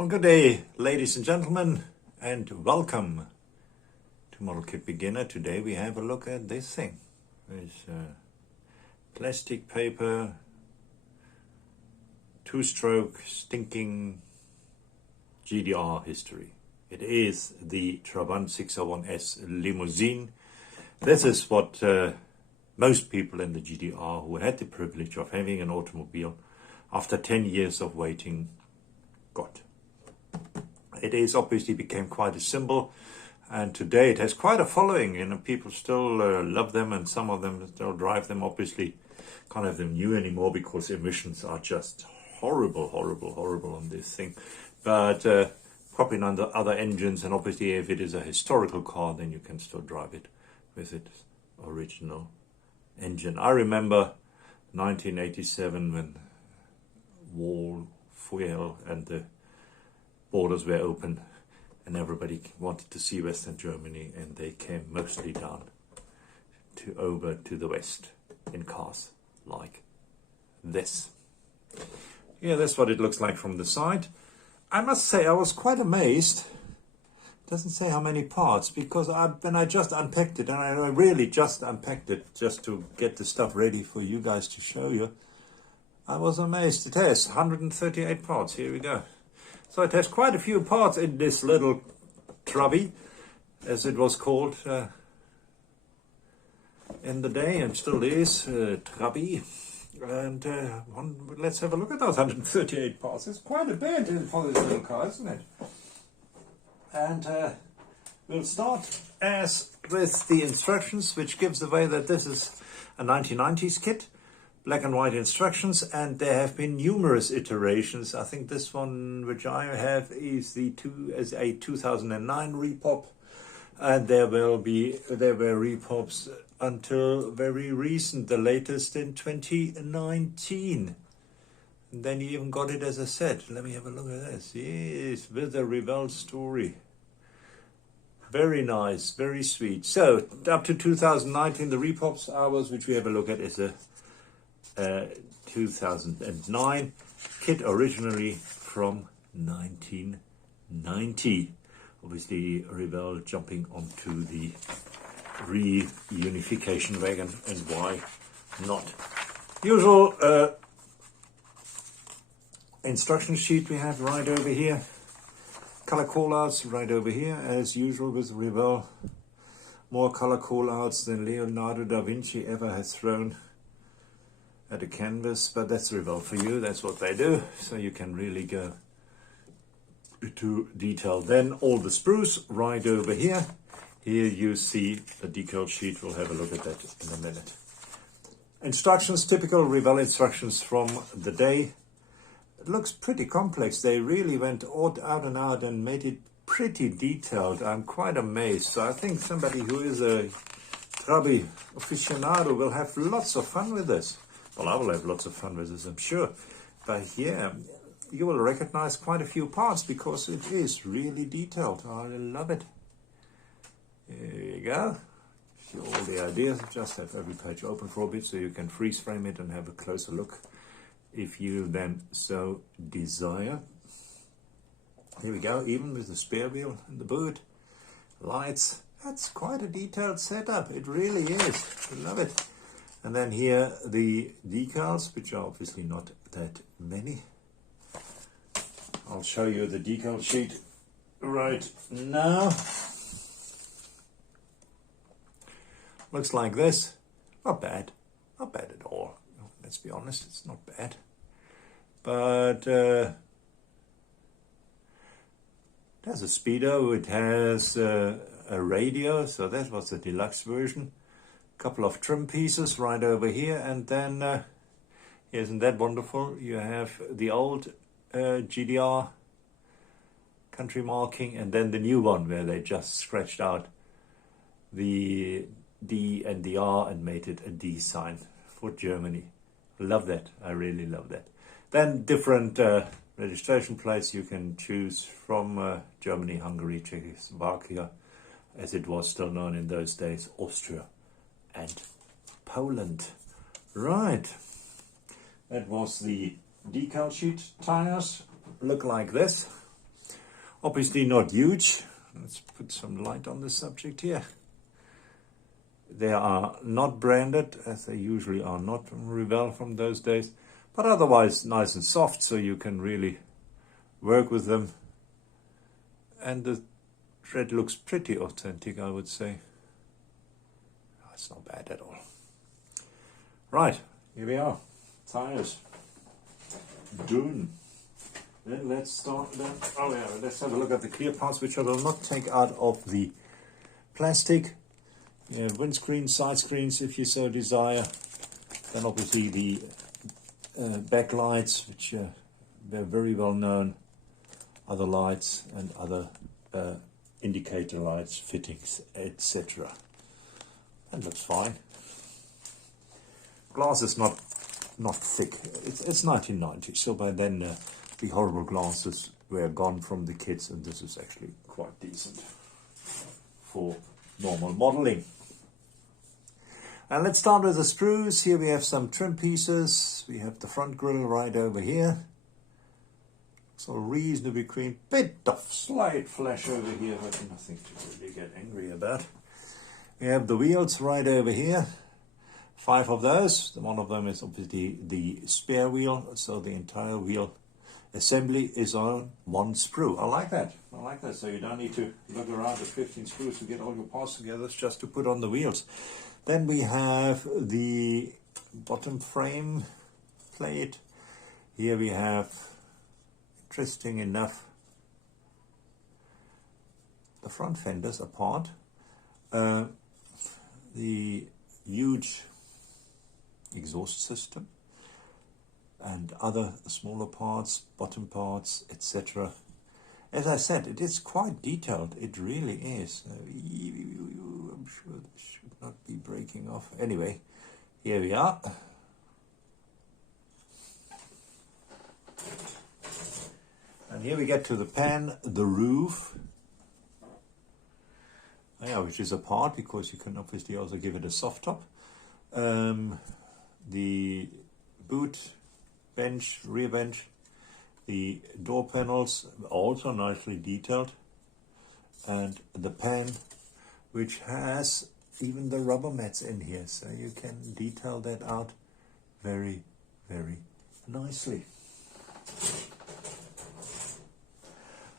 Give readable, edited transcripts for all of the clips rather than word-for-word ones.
Well, good day, ladies and gentlemen, and welcome to Model Kit Beginner. Today we have a look at this thing. It's plastic paper, two-stroke, stinking GDR history. It is the Trabant 601S limousine. This is what most people in the GDR who had the privilege of having an automobile after 10 years of waiting got. It is obviously became quite a symbol, and today it has quite a following. People still love them, and some of them still drive them. Obviously, can't have them new anymore because emissions are just horrible on this thing. But probably none of the other engines, and obviously if it is a historical car, then you can still drive it with its original engine. I remember 1987 when Wall, Fuel and the borders were open and everybody wanted to see Western Germany, and they came mostly down over to the west in cars like this. Yeah, that's what it looks like from the side. I must say I was quite amazed. It doesn't say how many parts, because when I just unpacked it, and I really just unpacked it just to get the stuff ready for you guys to show you, I was amazed. It has 138 parts. Here we go. So it has quite a few parts in this little Trabi, as it was called in the day, and still is, Trabi. And let's have a look at those 138 parts. It's quite a bit for this little car, isn't it? And we'll start with the instructions, which gives away that this is a 1990s kit. Black and white instructions, and there have been numerous iterations. I think this one, which I have, is a 2009 repop, and there were repops until very recent, the latest in 2019. And then you even got it as a set. Let me have a look at this. Yes, with the Revell story. Very nice, very sweet. So up to 2019, the repops hours, which we have a look at, is a 2009 kit, originally from 1990. Obviously Revell jumping onto the reunification wagon, and why not? Usual instruction sheet we have right over here. Color callouts right over here, as usual with Revell. More color callouts than Leonardo da Vinci ever has thrown at a canvas, but that's Revell for you. That's what they do, so you can really go to detail. Then all the sprues right over here. Here you see the decal sheet. We'll have a look at that in a minute. Instructions, typical Revell instructions from the day. It looks pretty complex. They really went out and made it pretty detailed. I'm quite amazed. So I think somebody who is a Trabi aficionado will have lots of fun with this. Well, I will have lots of fun with this, I'm sure. But yeah, you will recognize quite a few parts because it is really detailed. I love it. Here you go. See all the ideas. Just have every page open for a bit so you can freeze frame it and have a closer look if you then so desire. Here we go, even with the spare wheel in the boot. Lights. That's quite a detailed setup. It really is. I love it. And then here the decals, which are obviously not that many. I'll show you the decal sheet right now. Looks like this. Not bad. Not bad at all. Let's be honest, it's not bad. But it has a speedo. It has a radio, so that was the deluxe version. Couple of trim pieces right over here, and then isn't that wonderful? You have the old GDR country marking, and then the new one where they just scratched out the D and the R and made it a D sign for Germany. Love that. I really love that. Then different registration plates you can choose from Germany, Hungary, Czechoslovakia, as it was still known in those days, Austria and Poland. Right, that was the decal sheet. Tires look like this. Obviously not huge. Let's put some light on the subject here. They are not branded, as they usually are not from Revell from those days, but otherwise nice and soft, so you can really work with them. And the thread looks pretty authentic, I would say. It's not bad at all. Right, here we are. Tires. Done. Then let's start then. Oh yeah, let's have a look at the clear parts, which I will not take out of the plastic. You have windscreen, side screens if you so desire. Then obviously the backlights, which they're very well known. Other lights and other indicator lights, fittings, etc. That looks fine. Glass is not thick. It's 1990, so by then the horrible glasses were gone from the kits, and this is actually quite decent for normal modeling. And let's start with the sprues. Here we have some trim pieces. We have the front grille right over here. So reasonably clean. Bit of slight flash over here, but nothing to really get angry about. We have the wheels right over here. 5 of those. One of them is obviously the spare wheel, so the entire wheel assembly is on one sprue. I like that. I like that. So you don't need to look around at 15 screws to get all your parts together. It's just to put on the wheels. Then we have the bottom frame plate. Here we have, interesting enough, the front fenders apart. The huge exhaust system and other smaller parts, bottom parts, etc. As I said, it is quite detailed. It really is. I'm sure this should not be breaking off. Anyway, here we are. And here we get to the pan, the roof. Yeah, which is apart because you can obviously also give it a soft top. The boot bench, rear bench, the door panels also nicely detailed, and the pan, which has even the rubber mats in here, so you can detail that out very, very nicely.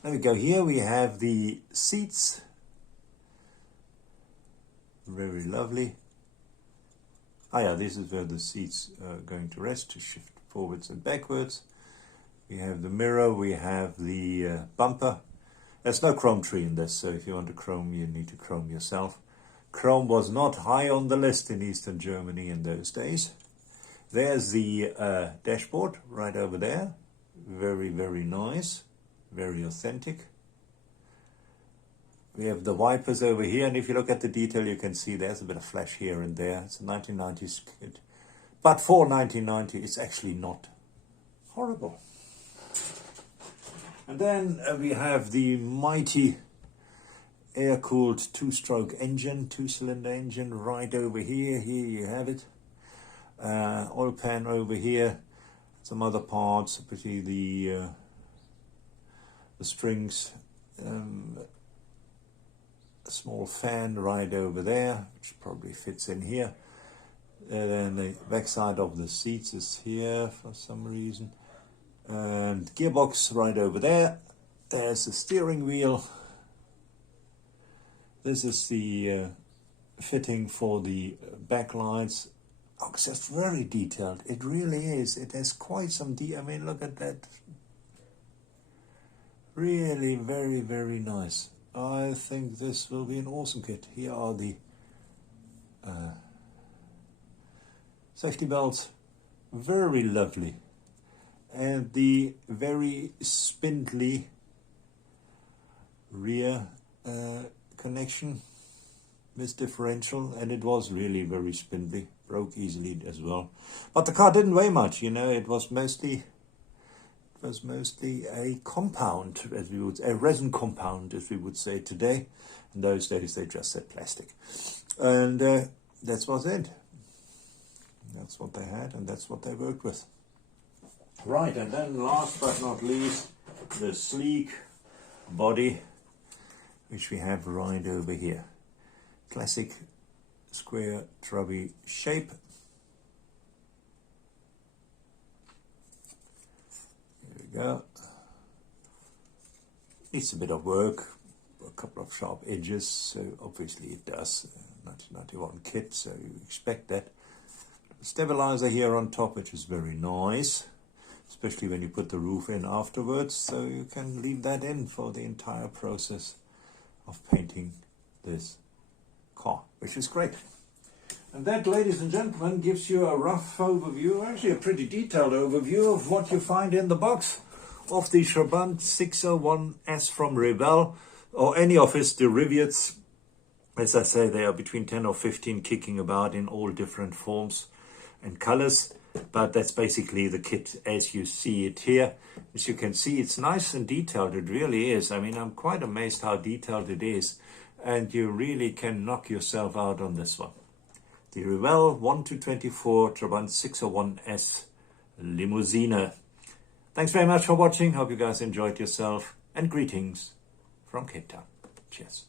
There we go. Here we have the seats. Very lovely. Ah yeah, this is where the seats are going to rest, to shift forwards and backwards. We have the mirror, we have the bumper. There's no chrome tree in this, so if you want to chrome, you need to chrome yourself. Chrome was not high on the list in Eastern Germany in those days. There's the dashboard right over there. Very, very nice. Very authentic. We have the wipers over here, and if you look at the detail, you can see there's a bit of flash here and there. It's a 1990s kit. But for 1990, it's actually not horrible. And then we have the mighty air-cooled two-stroke engine, two-cylinder engine right over here. Here you have it. Oil pan over here. Some other parts, particularly the springs. A small fan right over there, which probably fits in here. Then the back side of the seats is here for some reason. And gearbox right over there. There's the steering wheel. This is the fitting for the backlights. Oh, it's just very detailed. It really is. It has quite some I mean, look at that. Really very, very nice. I think this will be an awesome kit. Here are the safety belts. Very lovely. And the very spindly rear connection with differential, and it was really very spindly. Broke easily as well. But the car didn't weigh much, you know. It was mostly a compound, as we would, a resin compound, as we would say today. In those days, they just said plastic, and that's was it. That's what they had, and that's what they worked with. Right, and then last but not least, the sleek body, which we have right over here. Classic square trubby shape. Here we go. Needs a bit of work, a couple of sharp edges, so obviously it does. 1991 kit, so you expect that. Stabilizer here on top, which is very nice, especially when you put the roof in afterwards, so you can leave that in for the entire process of painting this car, which is great. And that, ladies and gentlemen, gives you a rough overview, actually a pretty detailed overview of what you find in the box of the Trabant 601S from Revell, or any of its derivatives. As I say, they are between 10 or 15 kicking about in all different forms and colors, but that's basically the kit as you see it here. As you can see, it's nice and detailed. It really is. I mean, I'm quite amazed how detailed it is, and you really can knock yourself out on this one. The Revell 1-24 Trabant 601S Limousine. Thanks very much for watching. Hope you guys enjoyed yourself, and greetings from Cape Town. Cheers.